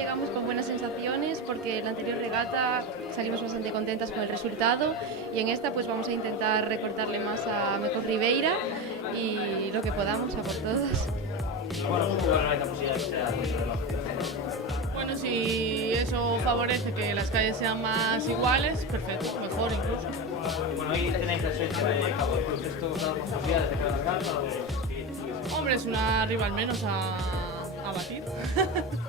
llegamos con buenas sensaciones porque en la anterior regata salimos bastante contentas con el resultado y en esta pues vamos a intentar recortarle más a Mecos Ribeira y lo que podamos, a por todos. Bueno, si eso favorece que las calles sean más iguales, perfecto, mejor incluso. Bueno, ahí tenéis la suerte de que esto da posibilidades de que las ganas. Hombre, es una rival menos a batir.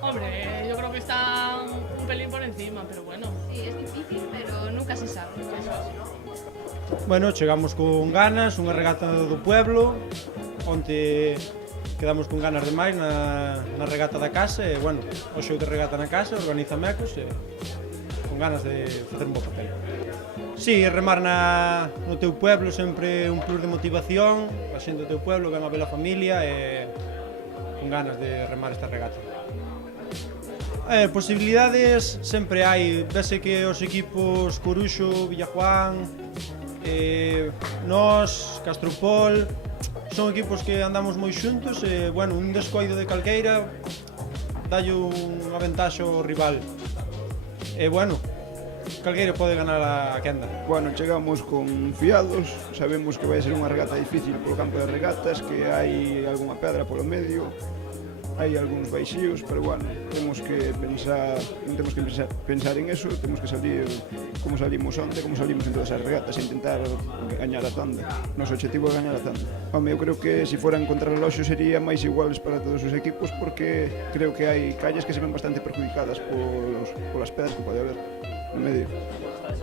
Hombre, yo creo que está un pelín por encima, pero bueno. Sí, es difícil, pero nunca se sabe. Bueno, chegamos con ganas, unha regata do pueblo, onde quedamos con ganas de máis na regata da casa e, bueno, hoxe outra regata na casa, organiza Mecos e con ganas de facer un bo papel. Sí, remar no teu pueblo sempre un plus de motivación, a xente do teu pueblo ven a ver a familia e con ganas de remar esta regata. Posibilidades sempre hai, vese que os equipos Coruxo, Villajuán, nós, Castropol, son equipos que andamos moi xuntos e, bueno, un descoido de calqueira dalle unha ventaxa ao rival. E, bueno, calqueira pode ganar a quenda. Bueno, chegamos confiados, sabemos que vai ser unha regata difícil polo campo de regatas, que hai algunha pedra polo medio, hai algúns baixíos, pero bueno, temos que pensar en eso, temos que salir como salimos onte, como salimos en todas as regatas, e intentar gañar a tanda. Noso objetivo é gañar a tanda. Home, eu creo que se fora en contrarreloxo sería máis iguales para todos os equipos, porque creo que hai calles que se ven bastante perjudicadas polas pedras que pode haber no medio.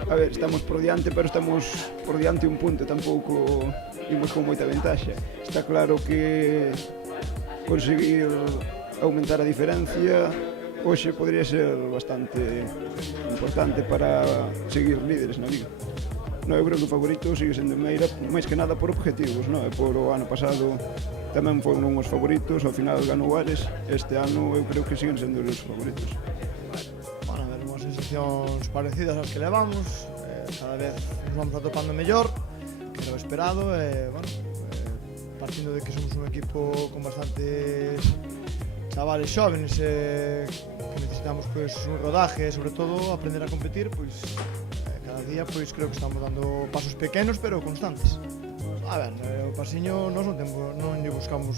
A ver, estamos por diante, pero estamos por diante un punto, tampouco imos con moita ventaxa. Está claro que conseguir aumentar a diferencia hoxe podría ser bastante importante para seguir líderes na liga. No, eu creo que o favorito sigue sendo Meira, máis que nada por objetivos, no? E por o ano pasado tamén foron os favoritos, ao final ganou Ares, este ano eu creo que siguen sendo os favoritos. Bueno, a ver, unhas sensacións parecidas ás que levamos, cada vez nos vamos atopando mellor, que era o esperado, e, bueno, partindo de que somos un equipo con bastantes chavales xóvenes que necesitamos pois un rodaje e sobre todo aprender a competir, pois cada día pois creo que estamos dando pasos pequenos pero constantes. A ver, o pasiño nós non lle buscamos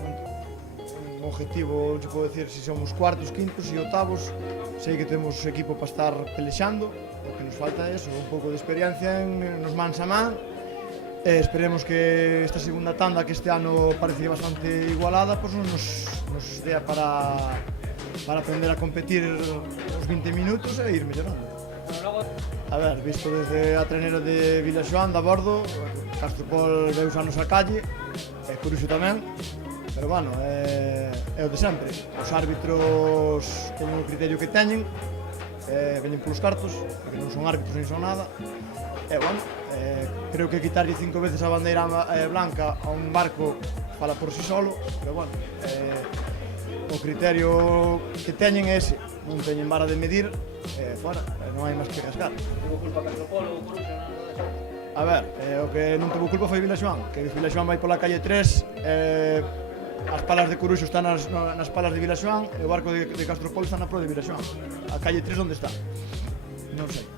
un objetivo, se pode decir, se somos cuartos, quintos e octavos, sei que temos equipo para estar pelexando, o que nos falta é un pouco de experiencia nos mans a man. Esperemos que esta segunda tanda, que este ano parecía bastante igualada, pues nos dea para aprender a competir os 20 minutos e ir mellorando. A ver, visto desde a trenera de Vilaxoán, da Bordo, Castropol veus anos a calle, e Coruxo tamén, pero bueno, é o de sempre. Os árbitros teñen o criterio que teñen, veñen polos cartos, porque non son árbitros nin son nada, e bueno, creo que quitarlle 5 veces a bandeira blanca a un barco fala por si solo, pero bueno, o criterio que teñen é ese, non teñen vara de medir, fora, non hai máis que rascar. Tivo culpa Castropol ou Coruxo? A ver, o que non tuvo culpa foi Vilaxoán, que Vilaxoán vai pola calle 3, as palas de Coruxo están nas palas de Vilaxoán e o barco de Castropol está na pro de Vilaxoán. A calle 3 onde está? Non sei.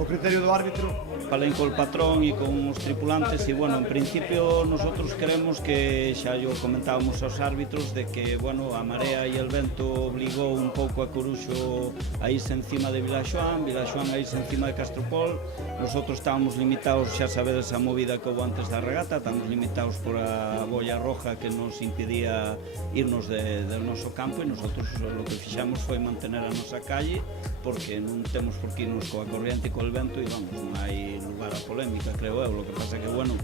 O criterio do árbitro. Falei col patrón e con os tripulantes e, bueno, en principio nosotros queremos que, xa yo comentábamos aos árbitros, de que, bueno, a marea e el vento obligou un pouco a Coruxo a irse encima de Vilaxoán, Vilaxoán a irse encima de Castropol. Nosotros estábamos limitados, xa sabedes a movida que houve antes da regata, estamos limitados por a boia roja que nos impedía irnos del noso campo, e nosotros o que fixamos foi mantener a nosa calle, porque non temos por que irnos coa corriente e col vento e, vamos, non hai lugar a polémica, creo eu. Lo que pasa que, bueno,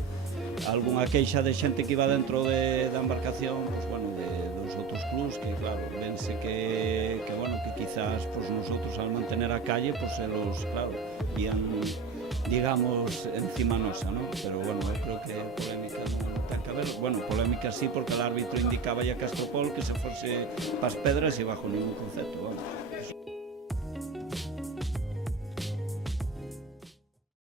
algunha queixa de xente que iba dentro da embarcación, pues, bueno, dos outros clubs, que, claro, vense que bueno, que quizás, pues, nosotros al mantener a calle, pues, elos, claro, ian, digamos, encima nosa, ¿no? Pero, bueno, eu creo que polémica non ten que haber. Bueno, polémica sí, porque el árbitro indicaba a Castropol que se fose pas pedras e bajo ningún concepto, vamos.